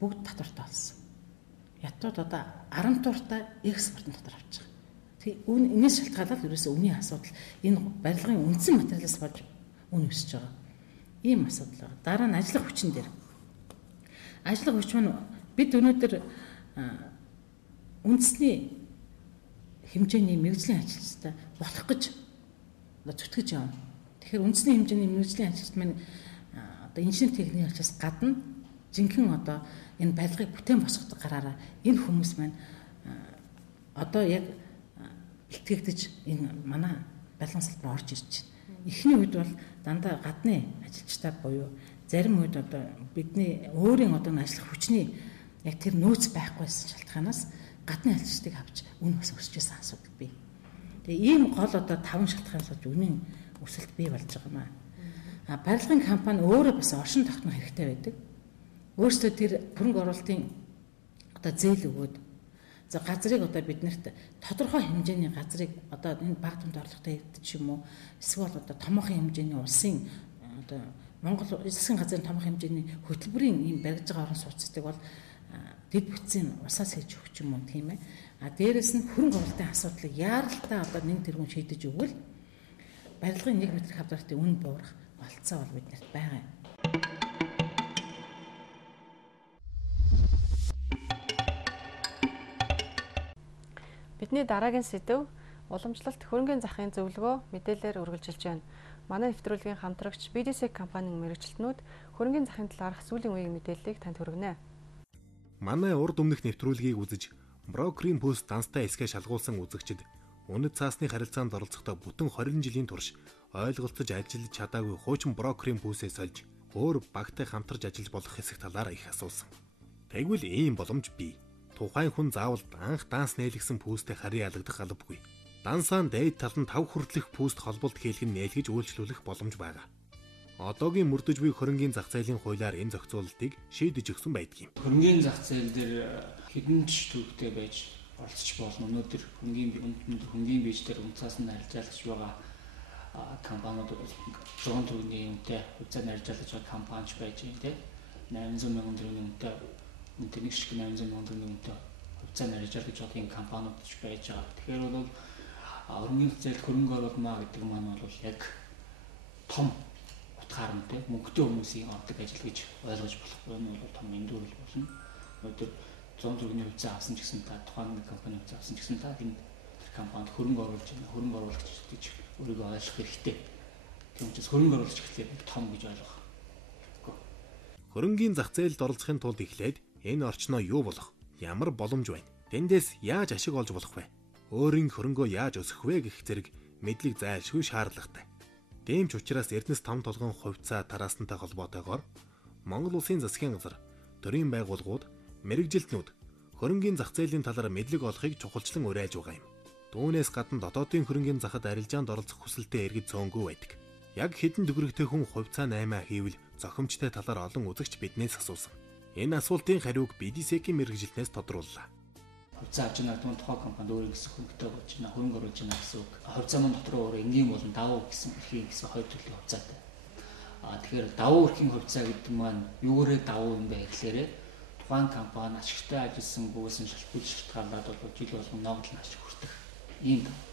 бүгд татвартай болсон. Ятууд одоо 10 тууртай экспортын дотор авч байгаа. Тэгээ энэс шалтгаалаад ерөөсөө үнийн асуудал энэ барилгын үндсэн материалаас болж үн өсөж байгаа. Ийм асуудал байна. Дараа нь ажлах хүчин дээр. Ажлах хүч нь бид өнөөдөр үндэсний хэмжээний мэргэжлийн ажилчтай болох гэж зүтгэж явна. Тэгэхээр үндэсний хэмжээний мэргэжлийн ажилчид маань одоо инженер техникийн ажилчаас гадна жинхэнэ одоо энэ барилгыг бүтээн босгох гараараа энэ хүмүүс маань одоо яг бэлтгэгдэж энэ манай барилгын салбар орж ирж байна. Эхний үед бол дандаа гадны ажилчтай буюу зарим үед одоо бидний өөрийн одоо ажиллах хүчний яг тэр нөөц байхгүйсэн шалтгаанаас гадны ажилчдыг авч үн бас өсөж байсан асуудал бий. Тэгээ ийм гол одоо 5 шалтгаанаас болж үнийн өсөлт бий болж байгаа юм аа. Барилгын компани өөрөө бас оршин тогтнох хэрэгтэй байдаг. Өөрсдөө тэр хөрөнгө оруулалтын одоо зээл өгөөд за газрыг одоо биднэрт тодорхой хэмжээний газрыг одоо энэ баг тунд орлоготой хэвдэж юм уу эсвэл одоо томоохон хэмжээний улсын одоо Монгол засгийн газрын томоохон хэмжээний хөтөлбөрийн ийм баригж байгаа орон сууцыг бол дэд бүтцийн усаас хийж өгч юм уу тийм ээ. Дээрээс нь хөрөнгө оруулалтын асуудлыг яаралтай одоо 1 тэрбум шийдэж өгвөл барилгын 1 м квадратын үн буурах болцоо бол биднэрт байгаа юм. Бидний дараагийн сэдэв уламжлалт хөрөнгөний захын зөвлөгөө мэдээлэлээр үргэлжилж байна. Манай нэвтрүүлгийн хамтрагч BDSEC компанийн мэргэжилтнүүд хөрөнгөний захын талаарх сүүлийн үеийн мэдээллийг танд хүргэнэ. Манай урд өмнөх нэвтрүүлгийг үзэж брокерийн пост данстай эсгээ шалгуулсан үзэгчид үнэт цаасны харилцаанд оролцохдоо бүтэн 20 жилийн турш ойлголцож ажиллаж чадаагүй хуучин брокерийн пүүсээс олж өөр багтай хамтарч ажиллаж болох хэсэг талаар их асуусан. Тэгвэл ийм боломж бий. Тухайн хүн заавал анх данс нээлгсэн пүүстэй харьяа ялгадах албагүй. Дансаан дээд тал нь 5 хүртэлх пүүст холболт хийлгэн нээлгэж үйлчлүүлэх боломж байгаа. Одоогийн мөрдөж буй хөрөнгөний зах зээлийн хуулиар энэ зохицуулалтыг шийдэж өгсөн байдгийг. Хөрөнгөний зах зээл дээр хэдэн ч төвтэй байж оролцож болно. Өнөөдөр хөрөнгөний бийж дээр үнцаас нь арилжаалагч байгаа компаниуд 100 төгрөгийн үнэтэй хувьцаанд арилжаалагч байгаа компанич байж байна тийм 800 мянган төгрөгийн үнэтэй нэг шиг 800 мянган төгрөгийн үнэтэй хувьцаанд арилжаалагч байгаа энэ компаниуд ч байж байгаа. Тэгэхээр бол хөрөнгөний зээл хөрөнгө оруулмаа гэдэг маань бол яг том утгаарнтэй мөнгөтэй хүмүүсийн авдаг ажил гэж ойлгож болохгүй. Энэ бол том эндүүрэл болно. Өнөөдөр 100 төгрөгийн хувьцаа авсан ч гэсэн та тухайн компани хувьцаа авсан ч гэсэн та энэ компанид хөрөнгө оруулж байна. Хөрөнгө оруулагч гэж өөрийгөө ойлгох хэрэгтэй. Тийм учраас хөрөнгө оруулагч гэхлээр том гэж ойлгох. Хөрөнгөний зах зээлд оролцохын тулд эхлээд энэ орчноо юу болох? Ямар боломж байна? Тэндээс яаж ашиг олж болох вэ? Өөрийн хөрөнгөө яаж өсгөх вэ гэх зэрэг мэдлэг зайлшгүй шаардлагатай. Тийм ч учраас Эрдэнэс том толгойн хувьцаа тараасантай холбоотойгоор Монгол Улсын засгийн газар, төрийн байгууллагууд, мэргэжилтнүүд хөрөнгөний зах зээлийн талаар мэдлэг олохыг чухалчлан уриалж байгаа юм. Түүнээс гадна дотоодын хөрөнгөний захад арилжаанд оролцох хүсэлтэй иргэд цөөнгүй байдаг. Яг хэдэн төгрөгтэй хүн хувьцаа 8 хийвэл зохимжтой талаар олон үзэгч биднээс асуусан. Энэ асуултын хариуг BDSEC-ийн мэргэжилтнээс тодрууллаа. Хувьцаа авч байгаа тухайн компанид өөр гэсэн хөнгөтэй болж байна, хөрөнгө оруулж байгаа гэсэн үг. Хувьцаа маань дотор өөр энгийн болон давуу гэсэн эрхийн гэсэн хоёр төрлийн хувьцаатай. Тэгэхээр давуу эрхийн хувьцаа гэдэг маань юугээрээ давуу юм бэ гэхлээрэ тухайн компани ашигтай ажилласан гүйсэн шалтгаалж шалтгаалаад бол жил болгон ногдлон ашиг хүртэх ийм давуу.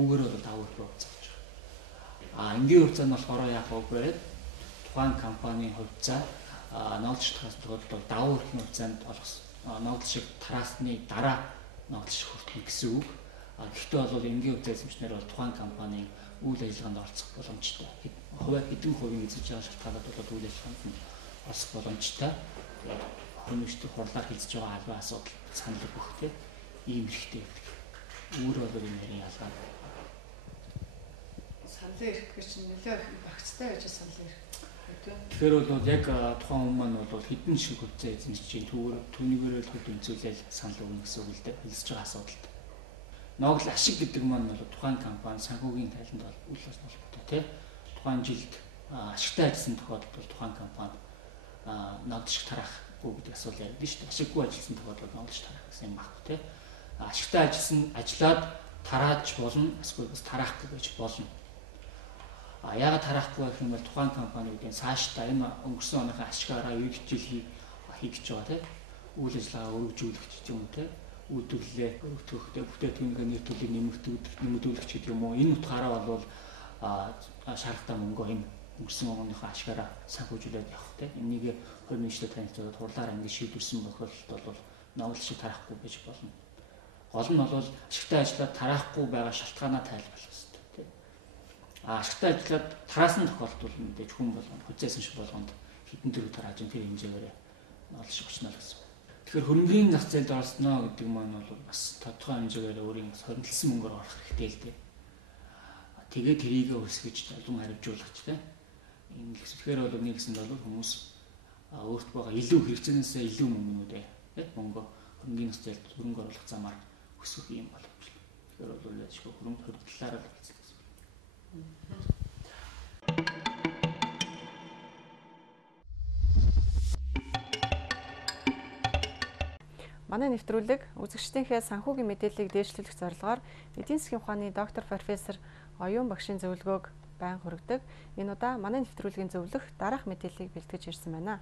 Үүгээр бол давуу эрхийн хувьцаа гэж байна. Энгийн хувьцаа нь болохоор яг үгээр тухайн компанийн хувьцаа ногдлон шалтгаалж бол давуу эрхийн хувьцаанд олгосон ногдол шиг тараасны дараа ногдол шиг хүртэх гэсэн үг. Гэхдээ бол энгийн хувьцаа эзэмшнээр бол тухайн компанийн үйл ажиллагаанд оролцох боломжтой. Хувиа хэдэн хувийн эзэж байгаа шалтгаанууд бол үйл ажиллагаанд оролцох боломжтой. Хүмүүстийн хурлаар хэлцэж байгаа албан асуудал санал өгөх тийм ийм хэрэгтэй гэдэг. Өөр бол энэ нэрийн ялгаа. Санал ирэх гэж нөлөө багцтай байж санал ирэх. Тэгэхээр бол яг тухайн хүн маань бол хэдэн шиг хувьцаа эзэмшиж чинь түүнийгээрээ л хөд үнцүүлэл санал өгнө гэсэн үг л дээ. Хэлж байгаа асуудалд. Ногдол ашиг гэдэг маань бол тухайн компани санхүүгийн тайланд бол үйл холбоотой тий. Тухайн жилд ашигтай ажилласан тохиолдолд бол тухайн компани ногдол шиг тарахгүй гэдэг асуулт ярьдаг шүү дээ. Ашиггүй ажилласан тохиолдолд ногдол шиг тарах гэсэн юм баггүй тий. Ашигтай ажиллаад тарааж болно, эсвэл бас тараахгүй гэж болно. Яагаад тарахгүй гэх юм бол тухайн компани үеийн цаашдаа энэ өнгөрсөн оныхын ашигаараа 2 жил хийгч байгаа тийм үйл ажиллагаа өргөжүүлэгч юм тийм үйлдвэрлэлээ өргөтгөхтэй бүтээгдэхүүнээ нийт төлөвийг нэмэгдүүлэгч гэдэг юм уу энэ утгаараа бол шаардлагатай мөнгө энэ өнгөрсөн оныхоо ашгаараа санхүүжүүлээд явах тийм энийг 2021 танилцуулаад хурлаар ингээд шийдвэрсэн тохиолдолд бол новел шиг тарахгүй байж болно. Гол нь бол ашигтай ажиллаад тараахгүй байгаа шалтгаанаа тайлбарлах хэрэгтэй тийм. Ашигтай ажиллаад тараасан тохиолдолд мэдээж хүн болгоно хүзээсэн шиг болгонд хэдэн төрөв тарааж тэр хэмжээгээр новел шиг очно л гэсэн. Тэгэхээр хөрөнгөний зах зээлд орсноо гэдэг маань бол бас тодорхой хэмжээгээр өөрийн хоригдлсан мөнгөөр орох хэрэгтэй л дээ. Тэгээ тэрийг өсгөж олон хариуцуулгач тийм. Тэгэхээр бол нэгсэнд бол хүмүүс өөрт байгаа илүү хэрэгцээнээсээ илүү мөнгөнүүдээ мөнгө хөрөнгөний зах зээлд хөрөнгө оруулах замаар өсгөх юм боломжтой. Тэгэхээр бол яашгүй хөрөнгө хоригдлалаар л хэлсэн гэсэн. Манай нэвтрүүлэг үзэгчдийнхээ санхүүгийн мэдээллийг дээшлүүлэх зорилгоор эдийн засгийн ухааны доктор профессор Оюун багшийн зөвлөгөөг байнга хүргэдэг. Энэ удаа манай нэвтрүүлгийн зөвлөх дараах мэдээллийг бэлтгэж ирсэн байна.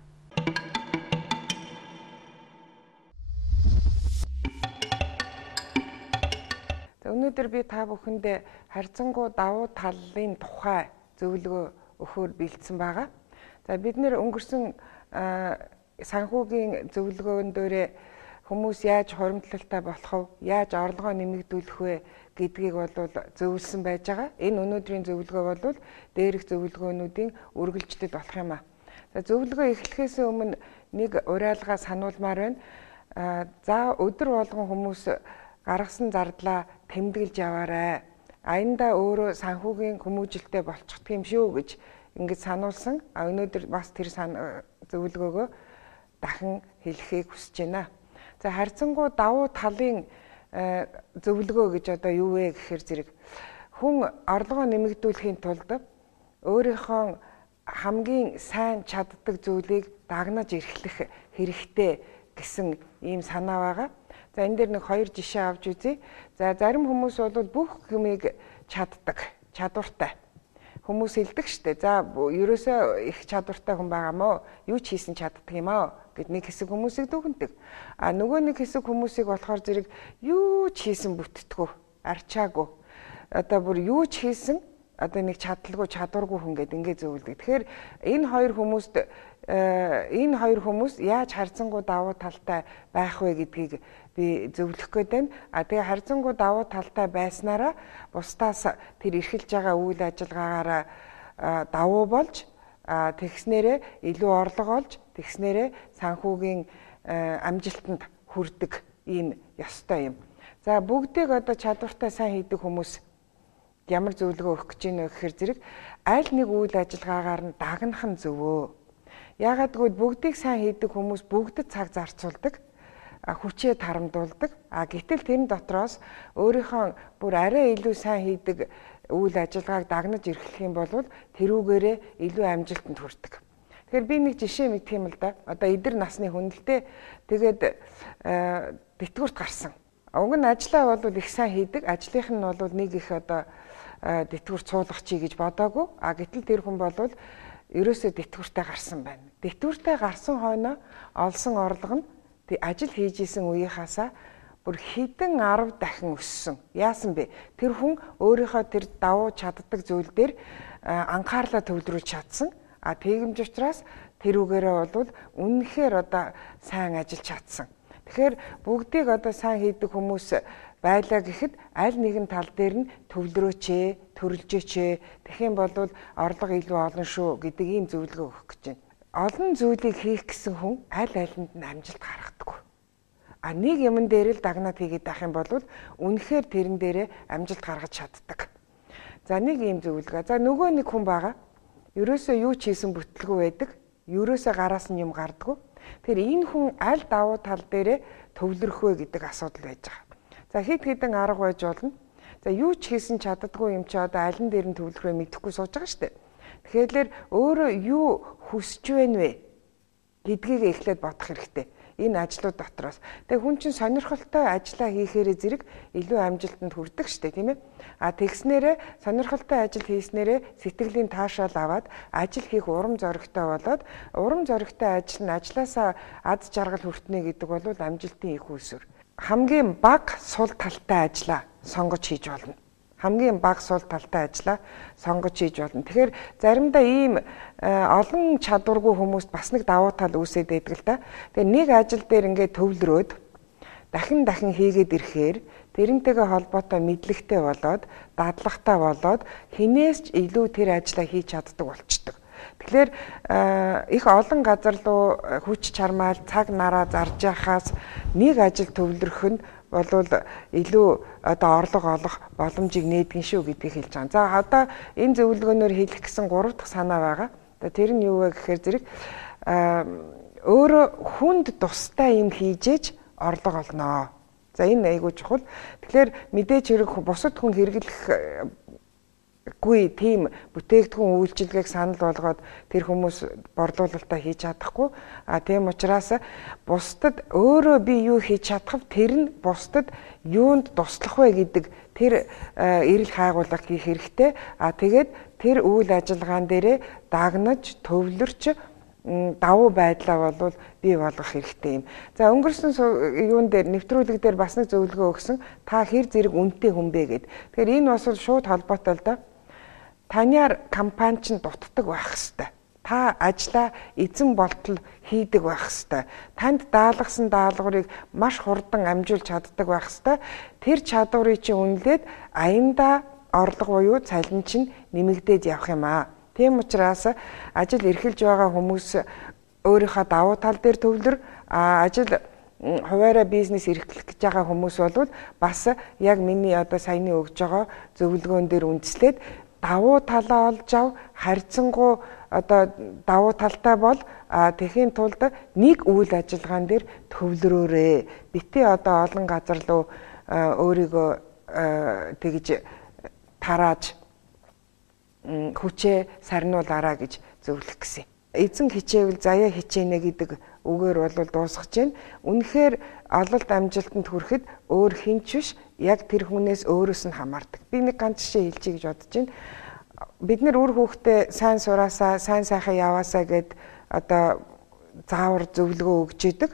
Өнөөдөр би та бүхэнд харьцангуй давуу талын тухай зөвлөгөө өгөхөөр бэлдсэн байгаа. За бид нэр өнгөрсөн санхүүгийн зөвлөгөөн дээрээ хүмүүс яаж хуримтлалтай болох вэ? Яаж орлогоо нэмэгдүүлэх вэ гэдгийг бол зөвлөсөн байж байгаа. Энэ өнөөдрийн зөвлөгөө бол дээрх зөвлөгөөнүүдийн үргэлжлэл болох юм аа. За зөвлөгөө эхлэхээс өмнө нэг уриалгаа сануулмаар байна. За өдөр болгон хүмүүс гаргасан зардлаа тэмдэглэж яваарай. Аяндаа өөрөө санхүүгийн хүмүүжилтэй болчихдог юм шүү гэж ингэж сануулсан. Өнөөдөр бас тэр зөвлөгөөгөө дахин хэлэхийг хүсэж байна. За харьцангуй давуу талын зөвлөгөө гэж одоо юу вэ гэхээр зэрэг хүн орлогоо нэмэгдүүлэхийн тулд өөрийнхөө хамгийн сайн чаддаг зүйлийг дагнаж эрхлэх хэрэгтэй гэсэн ийм санаа байгаа. За энэ дээр нэг хоёр жишээ авч үзье. За зарим хүмүүс бол бүх юмыг чаддаг, чадвартай. Хүмүүс хэлдэг штэ. За ерөөсөө их чадвартай хүн байгаа мó, юу ч хийсэн чаддаг юм аа гэд нэг хэсэг хүмүүсийг дүгнэдэг. А нөгөө нэг хэсэг хүмүүсийг болохоор зэрэг юу ч хийсэн бүтдэггүй, арчаагүй. Одоо бүр юу ч хийсэн одоо нэг чадлагүй, чадваргүй хүн гэд ингэ зөвлөдөг. Тэгэхээр энэ хоёр хүмүүс яаж харьцангуй давуу талтай байх вэ гэдгийг би зөвлөх гээд байна. Тэгээ харьцангуй давуу талтай байснараа бусдаас тэр эрхэлж байгаа үйл ажиллагаагаараа давуу болж тэгснээрээ илүү орлого олж тэгснээрээ санхүүгийн амжилтанд хүрдэг ийм ёстой юм. За бүгдийг одоо чадвартай сайн хийдэг хүмүүс ямар зөвлөгөө өгөх гэж байна вэ гэхээр зэрэг аль нэг үйл ажиллагаагаар нь дагнах нь зөвөө. Яагаад гэвэл бүгдийг сайн хийдэг хүмүүс бүгдэд цаг зарцуулдаг, хүчээ тарамдуулдаг. Гэтэл тэр дотроос өөрийнхөө бүр арай илүү сайн хийдэг үйл ажиллагааг дагнаж эрхлэх юм бол тэрүүгээрээ илүү амжилтанд хүрдэг. Тэгэхээр би нэг жишээ мэдэх юм л да. Одоо эдэр насны хүн л дээ. Тэгээд тэтгэврт гарсан. Уг нь ажлаа бол их сайн хийдэг. Ажлынх нь бол нэг их одоо тэтгэврт суулгах чи гэж бодоагүй. Гэтэл тэр хүн бол ерөөсөө тэтгэвртээ гарсан байна. Тэтгэвртээ гарсан хойноо олсон орлого нь ажил хийж исэн үеийнхаасаа бүр хэдэн 10 дахин өссөн. Яасан бэ? Тэр хүн өөрийнхөө тэр давуу чаддаг зүйл дээр анхаарлаа төвлөрүүлж чадсан. Тэгэмж учраас тэрүүгээрээ бол үнэхээр одоо сайн ажиллаж чадсан. Тэгэхээр бүгдийг одоо сайн хийдэг хүмүүс байлаа гэхэд аль нэгэн тал дээр нь төвлөрөөч, төрөлжөөч. Тэгэх юм бол орлого илүү олон шүү гэдэг ийм зөвлөгөө өгөх гэж байна. Олон зүйлийг хийх гэсэн хүн аль алинд нь амжилт гаргадаг. Нэг юм дээр л дагнаад хийгээд байх юм бол үнэхээр тэрэн дээрээ амжилт гаргаж чаддаг. За нэг ийм зөвлөгөө. За нөгөө нэг хүн байгаа. Ерөөсөө юу ч хийсэн бүтлгүй байдаг. Ерөөсөө гараас нь юм гардаггүй. Тэр энэ хүн аль давуу тал дээрээ төвлөрөх вэ гэдэг асуудал байж байгаа. За хэд хэдэн арга байж болно. За юу ч хийсэн чаддаггүй юм чи одоо аль нь дээр нь төвлөрөх вэ мэдэхгүй сууж байгаа шүү дээ. Тэгэхээр өөрөө юу хүсэж байна вэ гэдгийг эхлээд бодох хэрэгтэй. энэ ажлууд дотроос. Тэгээ хүн чинь сонирхолтой ажиллаа хийхээрээ зэрэг илүү амжилтанд хүрдэг штэ тийм ээ. А тэгснээрээ сонирхолтой ажил хийснээрээ сэтгэлийн таашаал аваад ажил хийх урам зоригтой болоод урам зоригтой ажил нь ажлаасаа аз жаргал хүртнэ гэдэг бол амжилтын их үүсвэр. Хамгийн бага сул талтай ажлаа сонгож хийж болно. Хамгийн бага сул талтай ажлаа сонгож хийж болно. Тэгэхээр заримдаа ийм олон чадваргүй хүмүүст бас нэг давуу тал үүсээд байдаг л да. Тэгээ нэг ажил дээр ингээд төвлөрөөд дахин хийгээд ирэхээр тэрнтэйгээ холбоотой мэдлэгтэй болоод дадлагтай болоод хинээс ч илүү тэр ажлаа хийж чаддаг болчдөг. Тэгэхээр их олон газар руу хүч чармаал цаг нараа зарж яхаас нэг ажил төвлөрөх нь болвол илүү одоо орлого олох боломжийг нээдгэн шүү гэдгийг хэлж байгаа. За одоо энэ зөвлөгөөнөөр хэлэх гэсэн 3 дахь санаа байгаа. Тэр нь юу вэ гэхээр зэрэг өөрөө хүнд тустай юм хийжээж орлого олноо. За энэ айгүй чухал. Тэгэхээр мэдээж хэрэг бусад хүн хэрэглэхгүй тийм бүтээгдэхүүн үйлчилгээг санал болгоод тэр хүмүүс борлуулалтаа хийж чадахгүй. Тийм учраас бусдад өөрөө би юу хийж чадах вэ? Тэр нь бусдад юунд туслах вэ гэдэг тэр эрэл хайгуулга хийх хэрэгтэй. Тэгээд тэр үйл ажиллагаан дээрээ дагнаж, төвлөрч давуу байдлаа бол бий болгох хэрэгтэй юм. За өнгөрсөн юун дээр нэвтрүүлэг дээр бас нэг зөвлөгөө өгсөн. Та хэр зэрэг үнэтэй хүн бэ гэд. Тэгэхээр энэ бас шууд холбоотой л да. Таниар компани чинь дутдаг байх хэвээр. Та ажлаа эзэн болтол хийдэг байх хэвээр. Танд даалгасан даалгаврыг маш хурдан амжуулж чаддаг байх хэвээр. Тэр чадварыг чи үнэлээд аяндаа орлого буюу цалин чинь нэмэгдээд явах юм аа. Тийм учраас ажил эрхэлж байгаа хүмүүс өөрийнхөө давуу тал дээр төвлөр ажил хуваараа бизнес эрхлэх гэж байгаа хүмүүс бол бас яг миний одоо саяны өгж байгаа зөвлөгөөн дээр үндэслээд давуу талаа олж ав харьцангуй одоо давуу талтай бол тэхийн тулд нэг үйл ажиллагаан дээр төвлөрөөрэй. Битээ одоо олон газар руу өөрийгөө тэгж тарааж хүчээ сарниулаараа гэж зөвлөх гэсэн. Эзэн хичээвэл заяа хичээнэ гэдэг үгээр бол дуусгаж байна. Үнэхээр ололт амжилтанд хүрэхэд өөр хинч биш, яг тэр хүнээс өөрөөс нь хамаардаг. Би нэг ганц жишээ хэлчихье гэж бодож байна. Бид нэр үр хүүхдээ сайн сураасаа, сайн сайхан яваасаа гэд одоо заавар зөвлөгөө өгч идэг.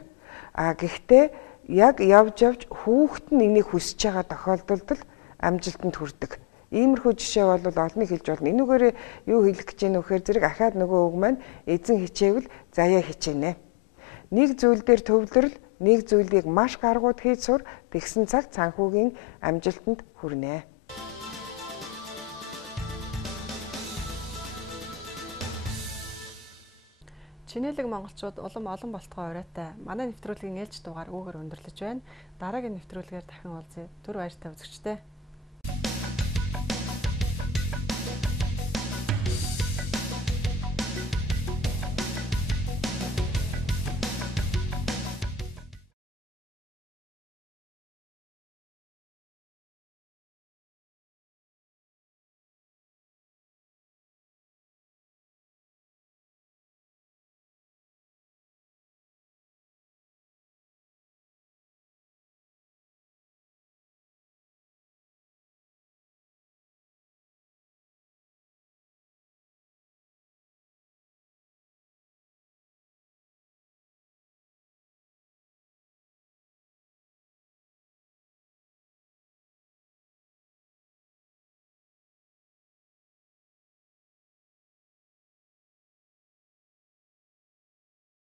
Гэхдээ яг явж хүүхэд нь энийг хүсэж байгаа тохиолдолд амжилтанд хүрдэг. Иймэрхүү жишээ бол олныг хэлж болно. Энүүгээрээ юу хэлэх гэж байна вэ гэхээр зэрэг ахаад нөгөө үг маань эзэн хичээвэл заяа хичээнэ. Нэг зүйл дээр төвлөрөл, нэг зүйлийг маш гаргууд хийж сур, тэгсэн цаг цанхүүгийн амжилтанд хүрнэ. Чинэлэг монголчууд улам олон болтгоо оройтой. Манай нэвтрүүлгийн ээлж дугаар үүгээр өндөрлөж байна. Дараагийн нэвтрүүлгээр дахин уулзъя. Түр баяртай үзэгчдээ.